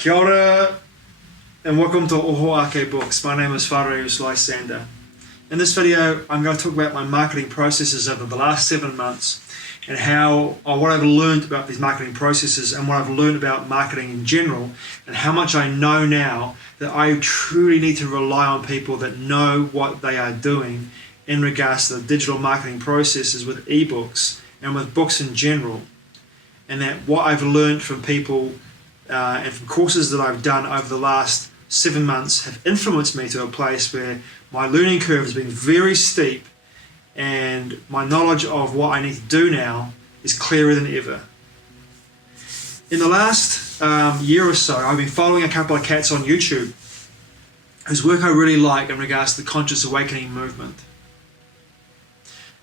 Kia ora and welcome to Oho Ake Books. My name is Whare Sander. In this video I'm going to talk about my marketing processes over the last 7 months and what I've learned about these marketing processes and what I've learned about marketing in general, and how much I know now that I truly need to rely on people that know what they are doing in regards to the digital marketing processes with ebooks and with books in general, and that what I've learned from people and from courses that I've done over the last 7 months have influenced me to a place where my learning curve has been very steep and my knowledge of what I need to do now is clearer than ever. In the last year or so, I've been following a couple of cats on YouTube whose work I really like in regards to the conscious awakening movement.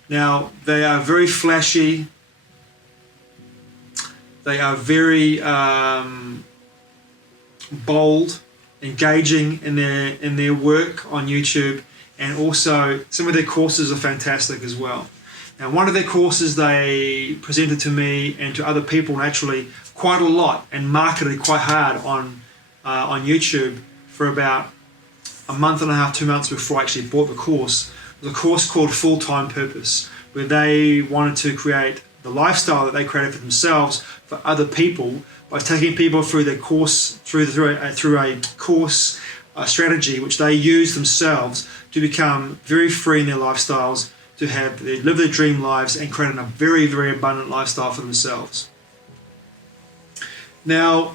Now, they are very flashy. They are very bold, engaging in their work on YouTube, and also some of their courses are fantastic as well. Now, one of their courses they presented to me and to other people naturally quite a lot and marketed quite hard on YouTube for about a month and a half, 2 months before I actually bought the course. It was a course called Full-Time Purpose, where they wanted to create the lifestyle that they created for themselves for other people by taking people through their course, through a course strategy which they use themselves to become very free in their lifestyles, to live their dream lives and create a very, very abundant lifestyle for themselves. Now,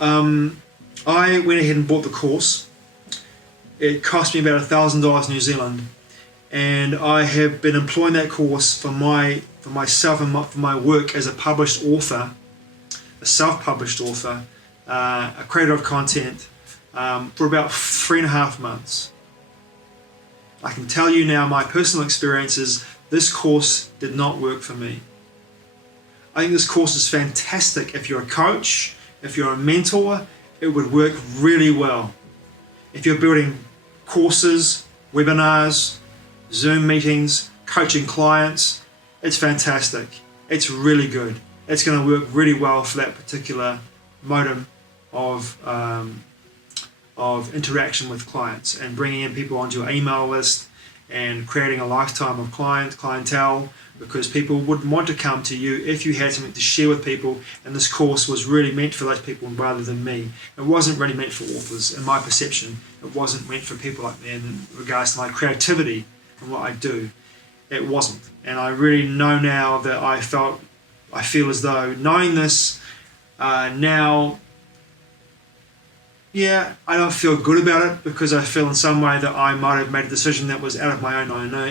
I went ahead and bought the course. It cost me about $1,000 New Zealand, and I have been employing that course for myself and for my work as a published author, a self-published author, a creator of content, for about 3.5 months. I can tell you now, my personal experiences, this course did not work for me. I think this course is fantastic. If you're a coach, if you're a mentor, it would work really well. If you're building courses, webinars, Zoom meetings, coaching clients, it's fantastic. It's really good. It's going to work really well for that particular modem of interaction with clients and bringing in people onto your email list and creating a lifetime of clientele, because people would want to come to you if you had something to share with people, and this course was really meant for those people rather than me. It wasn't really meant for authors, in my perception. It wasn't meant for people like me in regards to my creativity and what I do. It wasn't. And I really know now that I feel as though knowing this now, yeah, I don't feel good about it, because I feel in some way that I might have made a decision that was out of my own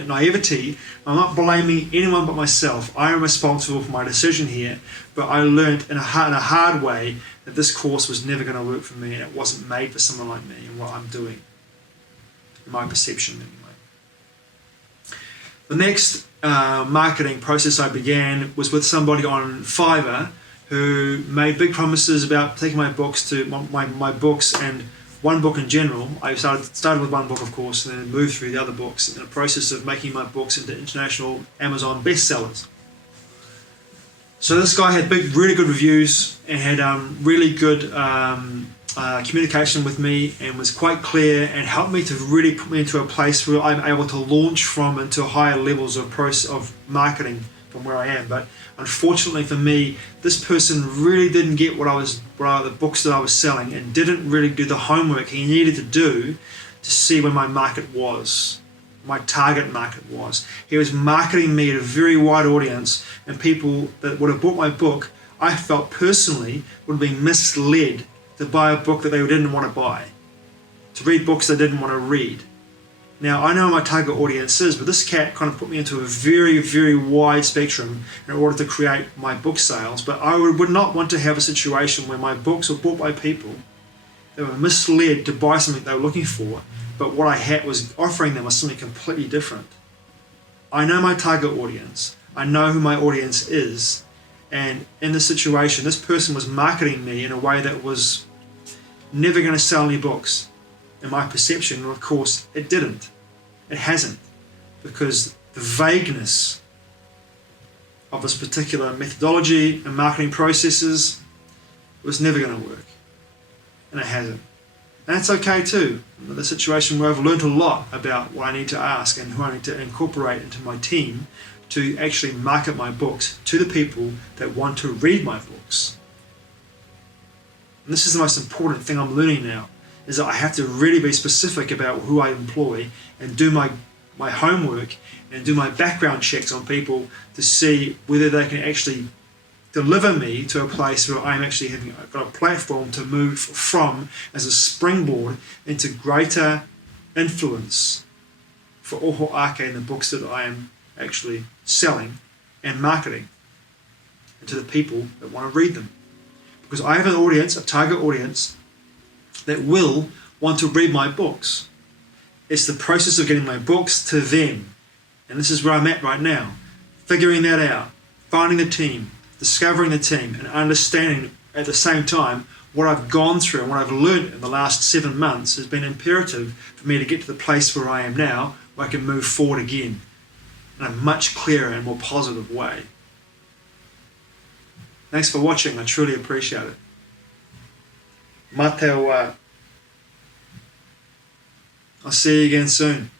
naivety. I'm not blaming anyone but myself. I am responsible for my decision here, but I learned in a hard way that this course was never going to work for me, and it wasn't made for someone like me and what I'm doing, in my perception anyway. The next marketing process I began was with somebody on Fiverr who made big promises about taking my books to my books and one book in general. I started with one book, of course, and then moved through the other books in the process of making my books into international Amazon bestsellers. So this guy had really good reviews and had really good communication with me, and was quite clear and helped me to really put me into a place where I'm able to launch from into higher levels of marketing from where I am. But unfortunately for me, this person really didn't get the books that I was selling, and didn't really do the homework he needed to do to see where my market was, my target market was. He was marketing me to a very wide audience, and people that would have bought my book, I felt personally, would have been misled to buy a book that they didn't want to buy, to read books they didn't want to read. Now, I know my target audience is, but this cat kind of put me into a very, very wide spectrum in order to create my book sales. But I would not want to have a situation where my books were bought by people that were misled to buy something they were looking for, but what I was offering them was something completely different. I know my target audience. I know who my audience is. And in this situation, this person was marketing me in a way that was never going to sell any books. In my perception, of course, it didn't. It hasn't. Because the vagueness of this particular methodology and marketing processes was never going to work. and it hasn't. And that's okay too. The situation where I've learned a lot about what I need to ask and who I need to incorporate into my team to actually market my books to the people that want to read my books. And this is the most important thing I'm learning now, is that I have to really be specific about who I employ and do my homework and do my background checks on people to see whether they can actually deliver me to a place where I'm actually got a platform to move from as a springboard into greater influence for Oho Ake and the books that I am actually selling and marketing, and to the people that want to read them. Because I have an audience, a target audience, that will want to read my books. It's the process of getting my books to them. And this is where I'm at right now. Figuring that out, finding the team, discovering the team, and understanding at the same time what I've gone through and what I've learned in the last 7 months has been imperative for me to get to the place where I am now, where I can move forward again in a much clearer and more positive way. Thanks for watching. I truly appreciate it. Mā te wā. I'll see you again soon.